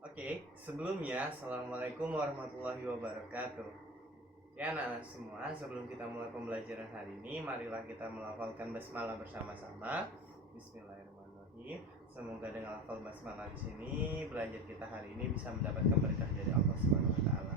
Oke, sebelumnya Assalamualaikum warahmatullahi wabarakatuh. Ya anak-anak semua, sebelum kita mulai pembelajaran hari ini, marilah kita melafalkan basmalah bersama-sama. Bismillahirrahmanirrahim. Semoga dengan lafal basmalah di sini belajar kita hari ini bisa mendapatkan berkah dari Allah Subhanahu wa taala.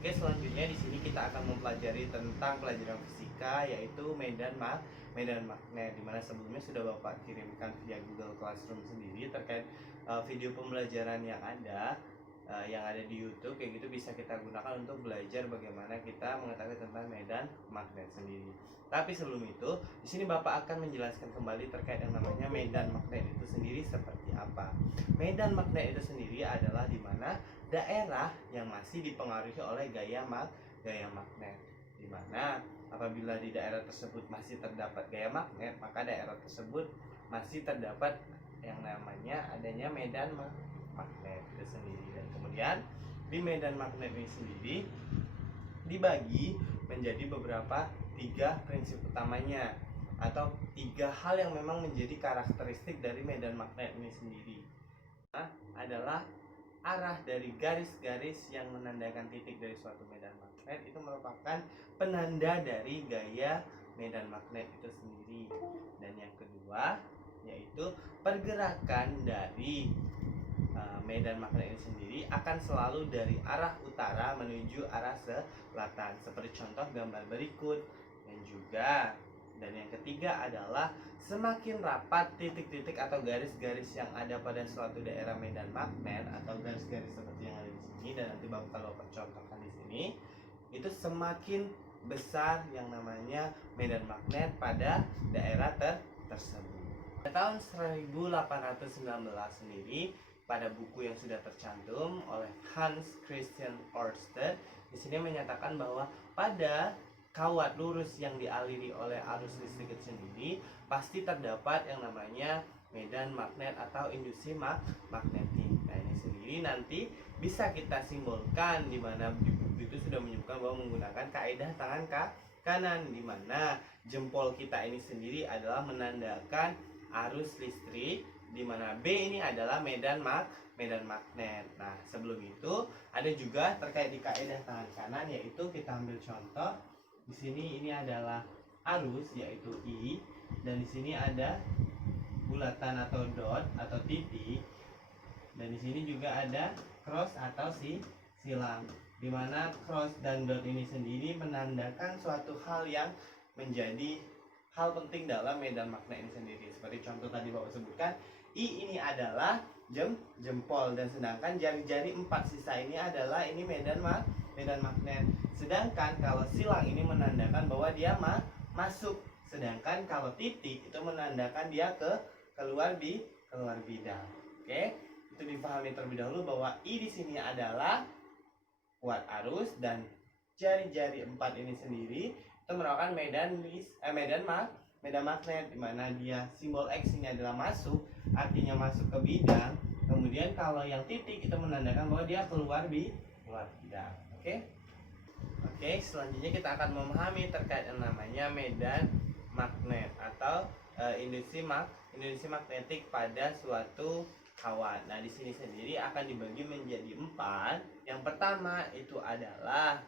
Oke, selanjutnya di sini kita akan mempelajari tentang pelajaran fisika, yaitu medan magnet, dimana sebelumnya sudah Bapak kirimkan via Google Classroom sendiri terkait video pembelajaran yang ada di YouTube. Kayak gitu bisa kita gunakan untuk belajar bagaimana kita mengetahui tentang medan magnet sendiri. Tapi sebelum itu, di sini Bapak akan menjelaskan kembali terkait yang namanya medan magnet itu sendiri seperti apa. Medan magnet itu sendiri adalah di mana daerah yang masih dipengaruhi oleh gaya magnet, di mana apabila di daerah tersebut masih terdapat gaya magnet, maka daerah tersebut masih terdapat yang namanya adanya medan magnet itu sendiri. Dan kemudian di medan magnet ini sendiri dibagi menjadi beberapa tiga prinsip utamanya atau tiga hal yang memang menjadi karakteristik dari medan magnet ini sendiri. Adalah arah dari garis-garis yang menandakan titik dari suatu medan magnet itu merupakan penanda dari gaya medan magnet itu sendiri. Dan yang kedua yaitu pergerakan dari medan magnet ini sendiri akan selalu dari arah utara menuju arah selatan, seperti contoh gambar berikut. Dan yang ketiga adalah semakin rapat titik-titik atau garis-garis yang ada pada suatu daerah medan magnet atau garis-garis seperti yang ada di sini, dan nanti kalau contohkan di sini, itu semakin besar yang namanya medan magnet pada daerah tersebut. Pada tahun 1819 sendiri, pada buku yang sudah tercantum oleh Hans Christian Ørsted, di sini menyatakan bahwa pada kawat lurus yang dialiri oleh arus listrik itu sendiri pasti terdapat yang namanya medan magnet atau induksi magnetik. Nah, ini sendiri nanti bisa kita simbolkan di mana di buku itu sudah menyebutkan bahwa menggunakan kaidah tangan kanan, di mana jempol kita ini sendiri adalah menandakan arus listrik, di mana B ini adalah medan magnet. Nah, sebelum itu ada juga terkait di kaidah tangan kanan, yaitu kita ambil contoh. Di sini ini adalah arus yaitu I, dan di sini ada bulatan atau dot atau titik, dan di sini juga ada cross atau silang, di mana cross dan dot ini sendiri menandakan suatu hal yang menjadi hal penting dalam medan magnet ini sendiri. Seperti contoh tadi Bapak sebutkan, I ini adalah jempol, dan sedangkan jari-jari 4 sisa ini adalah ini medan magnet. Sedangkan kalau silang ini menandakan bahwa dia masuk, sedangkan kalau titik itu menandakan dia keluar bidang. Oke, itu dipahami terlebih dahulu bahwa I di sini adalah kuat arus, dan jari-jari 4 ini sendiri itu merupakan medan magnet, di mana dia simbol X ini adalah masuk, artinya masuk ke bidang. Kemudian kalau yang titik itu menandakan bahwa dia keluar bidang. Oke, selanjutnya kita akan memahami terkait yang namanya medan magnet atau induksi magnetik pada suatu kawat. Nah, di sini sendiri akan dibagi menjadi 4. Yang pertama itu adalah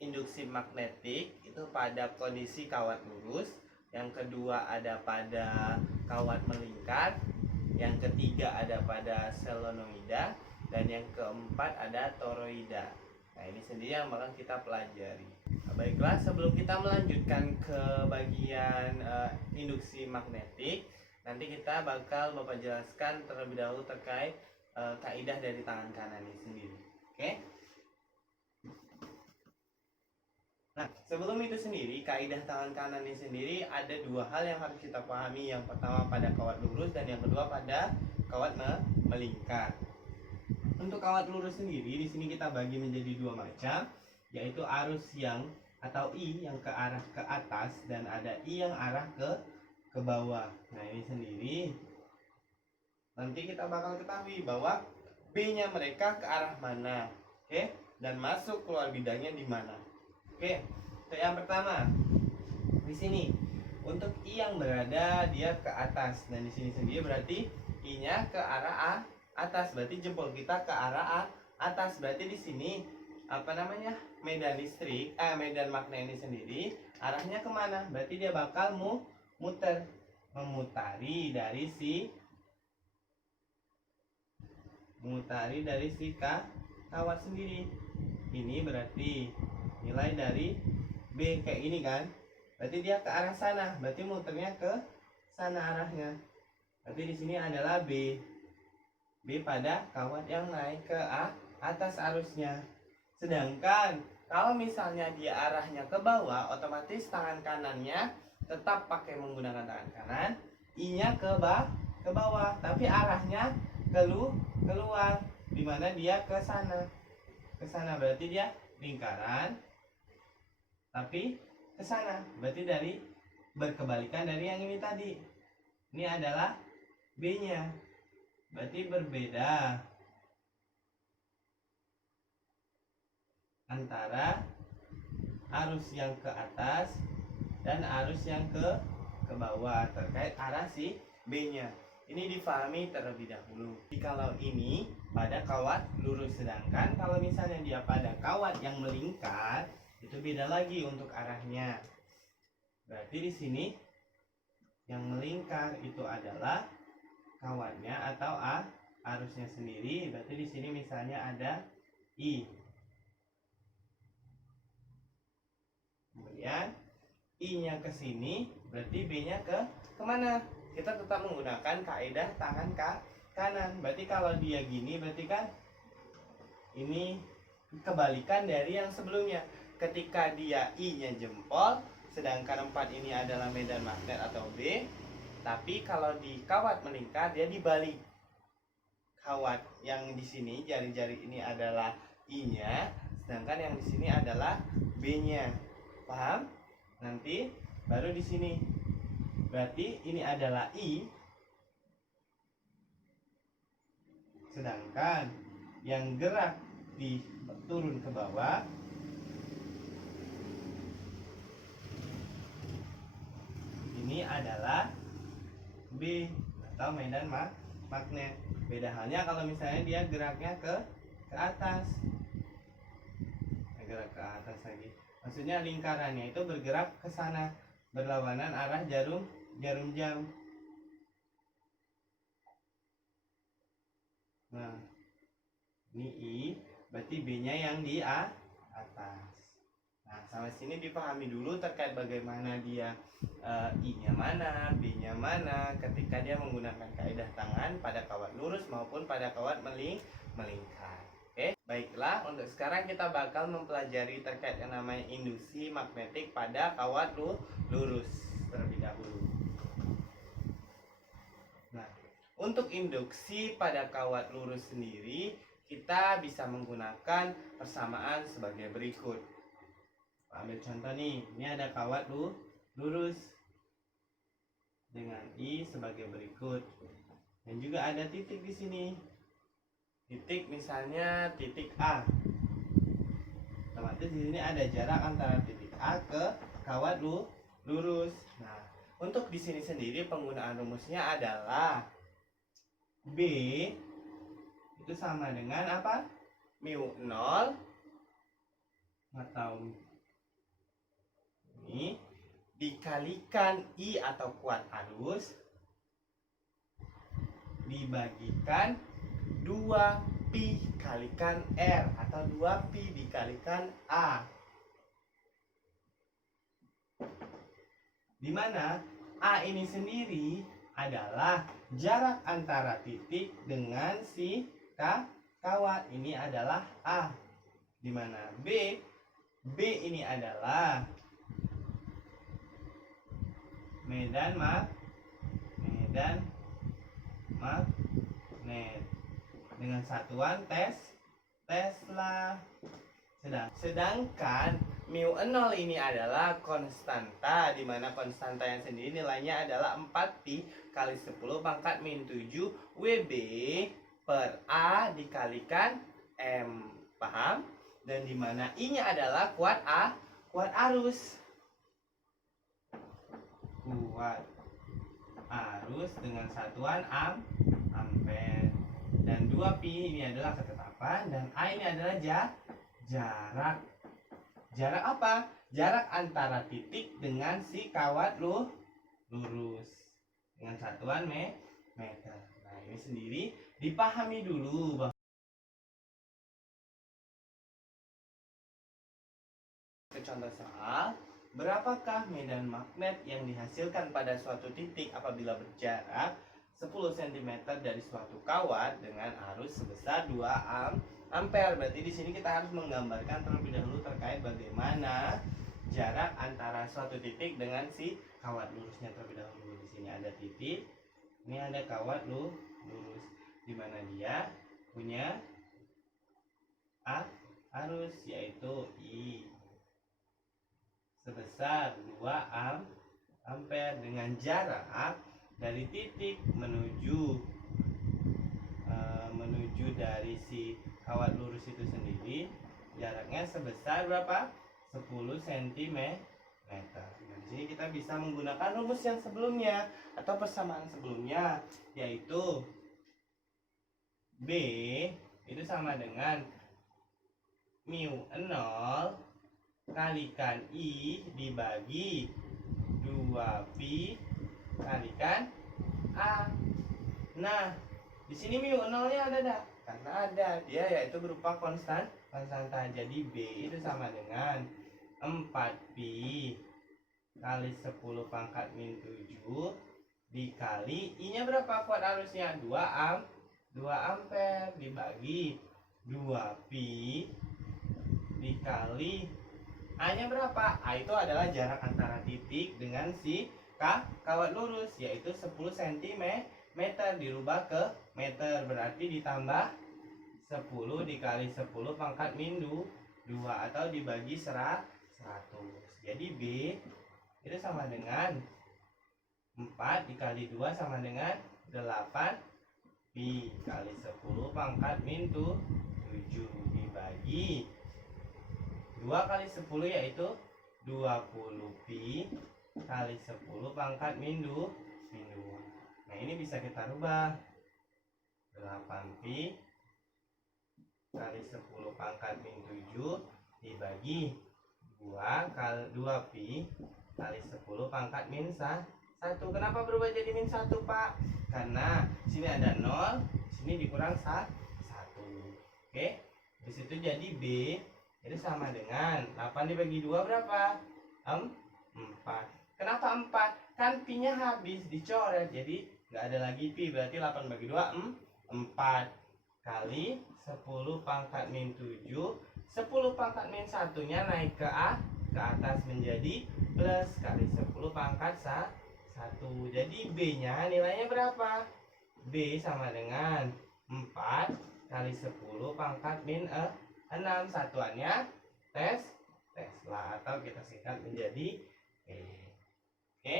induksi magnetik itu pada kondisi kawat lurus. Yang kedua ada pada kawat melingkar. Yang ketiga ada pada selenoida, dan yang keempat ada toroida. Nah, ini sendiri yang bakal kita pelajari. Nah, baiklah, sebelum kita melanjutkan ke bagian induksi magnetik, nanti kita bakal Bapak jelaskan terlebih dahulu terkait kaidah dari tangan kanan ini sendiri. Oke? Nah, sebelum itu sendiri, kaidah tangan kanan ini sendiri ada dua hal yang harus kita pahami. Yang pertama pada kawat lurus, dan yang kedua pada kawat melingkar. Untuk kawat lurus sendiri, di sini kita bagi menjadi dua macam, yaitu arus yang atau I yang ke arah ke atas, dan ada I yang arah ke bawah. Nah, ini sendiri nanti kita bakal ketahui bahwa B-nya mereka ke arah mana, oke? Dan masuk keluar bidangnya di mana. Oke, untuk yang pertama di sini untuk I yang berada dia ke atas, dan di sini sendiri berarti I-nya ke arah atas, berarti jempol kita ke arah atas. Berarti di sini medan listrik, medan magnet ini sendiri arahnya kemana? Berarti dia bakal memutari dari si kawat sendiri. Ini berarti nilai dari B kayak gini kan? Berarti dia ke arah sana, berarti muternya ke sana arahnya. Berarti di sini adalah B pada kawat yang naik ke atas arusnya. Sedangkan kalau misalnya dia arahnya ke bawah, otomatis tangan kanannya tetap pakai menggunakan tangan kanan, I-nya ke bawah, tapi arahnya keluar, dimana dia ke sana. Berarti dia lingkaran, tapi ke sana. Berarti berkebalikan dari yang ini tadi. Ini adalah B-nya. Berarti berbeda antara arus yang ke atas dan arus yang ke bawah terkait arah si B-nya. Ini difahami terlebih dahulu. Kalau ini pada kawat lurus, sedangkan kalau misalnya dia pada kawat yang melingkar, itu beda lagi untuk arahnya. Berarti di sini yang melingkar itu adalah kawatnya atau arusnya sendiri. Berarti di sini misalnya ada I. Kemudian I-nya ke sini, berarti B-nya kemana? Kita tetap menggunakan kaidah tangan kanan. Berarti kalau dia gini, berarti kan ini kebalikan dari yang sebelumnya. Ketika dia I-nya jempol, sedangkan 4 ini adalah medan magnet atau B. Tapi kalau di kawat melingkar, dia dibalik. Kawat yang di sini jari-jari ini adalah I-nya, sedangkan yang di sini adalah B-nya. Paham? Nanti baru di sini. Berarti ini adalah I, sedangkan yang gerak turun ke bawah ini adalah B atau medan magnet. Beda halnya kalau misalnya dia geraknya ke atas. Gerak ke atas lagi. Maksudnya lingkarannya itu bergerak ke sana, berlawanan arah jarum jam. Nah, ini I, berarti B-nya yang di atas. Nah, sampai sini dipahami dulu terkait bagaimana dia I-nya mana, B-nya mana ketika dia menggunakan kaidah tangan pada kawat lurus maupun pada kawat melingkar. Oke, baiklah, untuk sekarang kita bakal mempelajari terkait yang namanya induksi magnetik pada kawat lurus terlebih dahulu. Nah, untuk induksi pada kawat lurus sendiri, kita bisa menggunakan persamaan sebagai berikut. Ambil contoh nih, ini ada kawat lurus dengan I sebagai berikut. Dan juga ada titik di sini. Titik misalnya titik A. Otomatis di sini ada jarak antara titik A ke kawat lurus. Nah, untuk di sini sendiri penggunaan rumusnya adalah B itu sama dengan apa? Mu 0 atau ini dikalikan I atau kuat arus dibagikan 2pi kalikan R atau 2pi dikalikan A, di mana A ini sendiri adalah jarak antara titik dengan si kawat. Ini adalah A, di mana B ini adalah medan magnet dengan satuan Tesla. Sedangkan mu 0 ini adalah konstanta, di mana konstanta yang sendiri nilainya adalah 4pi kali 10 pangkat min 7 Wb per A dikalikan M. Paham? Dan di mana I-nya adalah kuat arus. Kuat arus dengan satuan ampere. dan 2pi ini adalah ketetapan, dan A ini adalah jarak. Jarak apa? Jarak antara titik dengan si kawat lurus dengan satuan meter. Nah, ini sendiri dipahami dulu bahwa contoh soal, berapakah medan magnet yang dihasilkan pada suatu titik apabila berjarak 10 cm dari suatu kawat dengan arus sebesar 2 ampere. Berarti di sini kita harus menggambarkan terlebih dahulu terkait bagaimana jarak antara suatu titik dengan si kawat lurusnya terlebih dahulu. Di sini ada titik, ini ada kawat lurus, di mana dia punya arus yaitu I sebesar 2 ampere dengan jarak dari titik menuju dari si kawat lurus itu sendiri, jaraknya sebesar berapa? 10 cm. Nah, di sini kita bisa menggunakan rumus yang sebelumnya atau persamaan sebelumnya, yaitu B itu sama dengan mu 0 kalikan I dibagi 2pi kalikan A. Nah, di sini mu 0-nya ada dah? Karena ada, dia yaitu berupa konstanta. Jadi B itu sama dengan 4pi kali 10 pangkat min 7 dikali I-nya berapa kuat arusnya? 2 ampere dibagi 2pi dikali A-nya berapa? A itu adalah jarak antara titik dengan si kawat lurus, yaitu 10 cm dirubah ke meter, berarti ditambah 10 dikali 10 pangkat min 2 atau dibagi 100. Jadi B itu sama dengan 4 dikali 2 sama dengan 8pi kali 10 pangkat min 7 dibagi 2 kali 10 yaitu 20pi kali 10 pangkat min 2. Nah, ini bisa kita rubah. 8pi kali 10 pangkat min 7 dibagi 2 kali 2pi kali 10 pangkat min 1. Kenapa berubah jadi min 1, Pak? Karena sini ada 0, sini dikurang 1. Oke. Di situ jadi B itu sama dengan 8 dibagi 2 berapa? 4. Kenapa 4? Kan pi-nya habis dicoret, jadi nggak ada lagi pi, berarti 8 bagi 2 4 kali 10 pangkat min 7. 10 pangkat min 1-nya naik ke atas menjadi plus kali 10 pangkat 1. Jadi B-nya nilainya berapa? B sama dengan 4 kali 10 pangkat min 6, satuannya Tesla atau kita singkat menjadi E. Oke.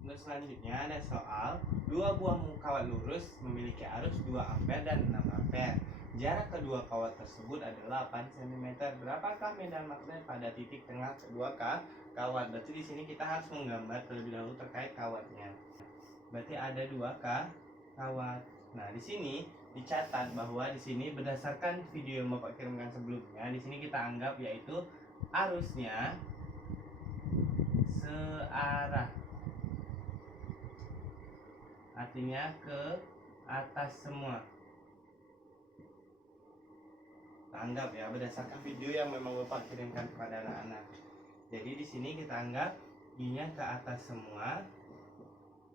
Untuk selanjutnya ada soal, dua buah kawat lurus memiliki arus 2 ampere dan 6 ampere. Jarak kedua kawat tersebut adalah 8 cm. Berapakah medan magnet pada titik tengah kedua kawat? Berarti di sini kita harus menggambar terlebih dahulu terkait kawatnya. Berarti ada 2 kawat. Nah, di sini dicatat bahwa di sini berdasarkan video yang Bapak kirimkan sebelumnya, di sini kita anggap yaitu arusnya searah. Artinya ke atas semua. Kita anggap ya berdasarkan video yang memang Bapak kirimkan kepada anak-anak. Jadi di sini kita anggap I-nya ke atas semua.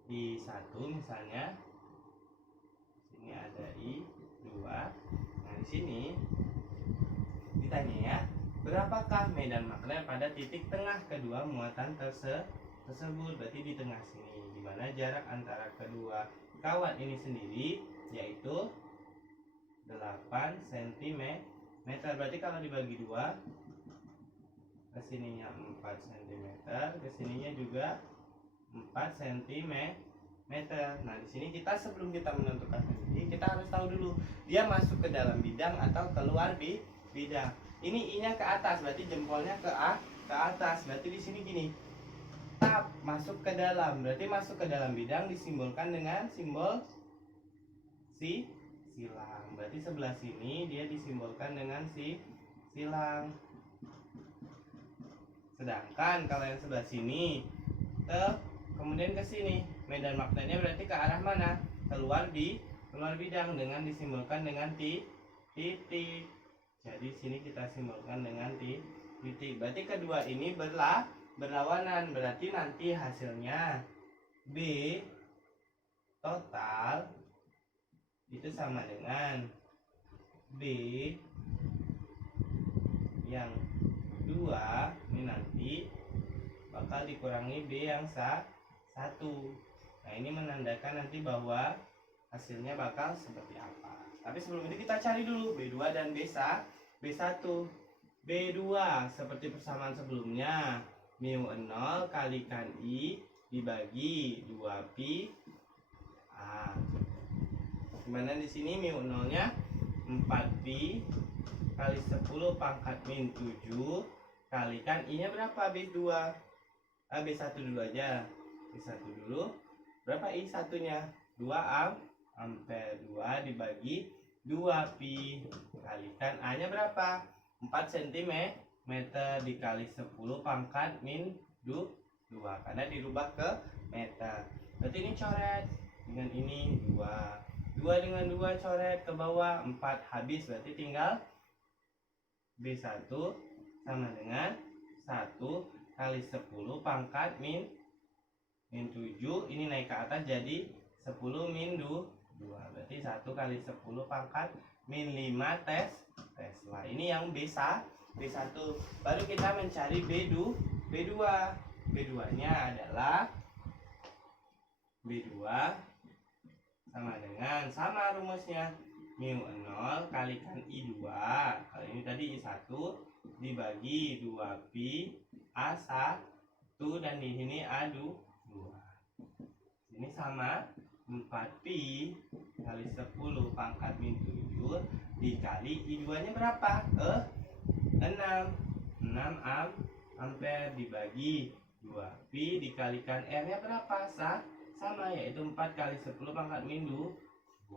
Di 1 misalnya. Ini ada I2. Nah, di sini ditanya ya, berapakah medan magnet pada titik tengah kedua muatan tersebut? Berarti di tengah sini, di mana jarak antara kedua kawat ini sendiri yaitu 8 cm. Berarti kalau dibagi 2, kesininya 4 cm, kesininya juga 4 cm. Nah, di sini kita sebelum kita menentukan ini, kita harus tahu dulu dia masuk ke dalam bidang atau keluar bidang. Ini I-nya ke atas, berarti jempolnya ke atas. Berarti di sini gini. tetap masuk ke dalam. Berarti masuk ke dalam bidang disimbolkan dengan simbol silang. Berarti sebelah sini dia disimbolkan dengan silang. Sedangkan kalau yang sebelah sini kemudian ke sini, medan magnetnya berarti ke arah mana? Keluar bidang dengan disimbolkan dengan titik. Jadi sini kita simbolkan dengan titik. Berarti kedua ini berlawanan. Berarti nanti hasilnya B total itu sama dengan B yang 2 ini nanti bakal dikurangi B yang 1. Nah ini menandakan nanti bahwa hasilnya bakal seperti apa. Tapi sebelum itu kita cari dulu B2 dan B1. B2 seperti persamaan sebelumnya, mu 0 kalikan I dibagi 2pi A. Dimana di sini mu 0-nya 4pi kali 10 pangkat min 7 kalikan I-nya berapa? B2. B1 dulu aja. B1 dulu. Berapa I satunya? 2 ampere. 2 dibagi 2pi kalikan A-nya berapa? 4 cm dikali 10 pangkat min 2 karena dirubah ke meter. Berarti ini coret dengan ini 2 dengan 2 coret ke bawah 4 habis. Berarti tinggal B1 sama dengan 1 kali 10 pangkat min 7. Ini naik ke atas jadi 10 min 2. Berarti 1 kali 10 pangkat min 5 Tesla. Ini yang B1. Baru kita mencari B2. B2-nya adalah B2 sama rumusnya mu 0 kalikan I2. Kalau ini tadi I1 dibagi 2pi A1 dan di sini A2. Ini sama 4pi kali 10 pangkat min 7 dikali I2-nya berapa? 6 ampere dibagi 2pi dikalikan R-nya berapa? Sama yaitu 4 kali 10 pangkat min 2.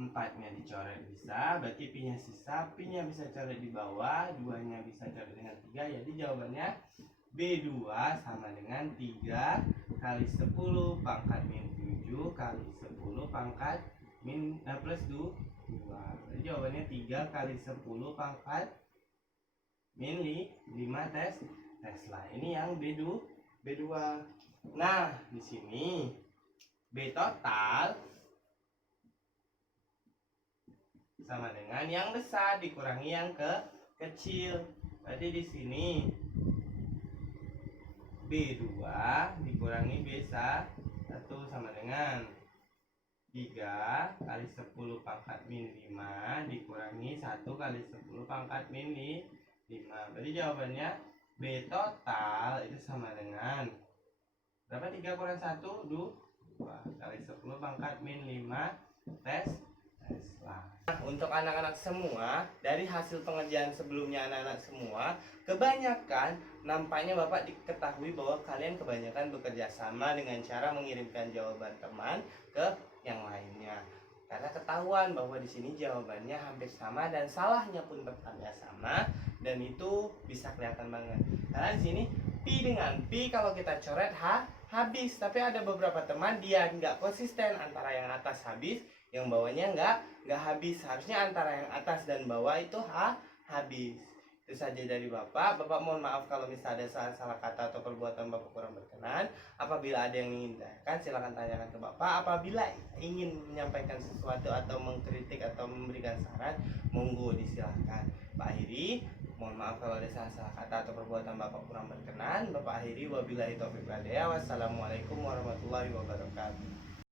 4-nya dicoret bisa, berarti pi-nya sisa, pi-nya bisa coret di bawah, 2-nya bisa coret dengan 3. Jadi jawabannya B2 sama dengan 3 kali 10 pangkat min 7 kali 10 pangkat min plus 2. Jadi jawabannya 3 kali 10 pangkat min 5 Tesla. Ini yang B2. Nah, di sini B total sama dengan yang besar dikurangi yang kecil. Berarti di sini B2 dikurangi B1 sama dengan 3 kali 10 pangkat min 5 dikurangi 1 kali 10 pangkat min 5. Berarti jawabannya B total itu sama dengan berapa? 3 kurang 1 2 kali 10 pangkat min 5 Tesla. Nah, untuk anak-anak semua, dari hasil pengerjaan sebelumnya anak-anak semua, kebanyakan nampaknya Bapak diketahui bahwa kalian kebanyakan bekerja sama dengan cara mengirimkan jawaban teman ke yang lainnya. Karena ketahuan bahwa di sini jawabannya hampir sama dan salahnya pun bertambah sama, dan itu bisa kelihatan banget. Karena di sini pi dengan pi kalau kita coret habis, tapi ada beberapa teman dia nggak konsisten antara yang atas habis, yang bawahnya nggak habis. Harusnya antara yang atas dan bawah itu habis. Itu saja dari Bapak. Bapak mohon maaf kalau misalnya ada salah kata atau perbuatan Bapak kurang berkenan. Apabila ada yang ingin ditanyakan, silakan tanyakan ke Bapak. Apabila ingin menyampaikan sesuatu atau mengkritik atau memberikan saran, monggo disilahkan. Pak akhiri, mohon maaf kalau ada salah kata atau perbuatan Bapak kurang berkenan. Bapak akhiri, wabillahi taufiq wal hidayah. Wassalamualaikum warahmatullahi wabarakatuh.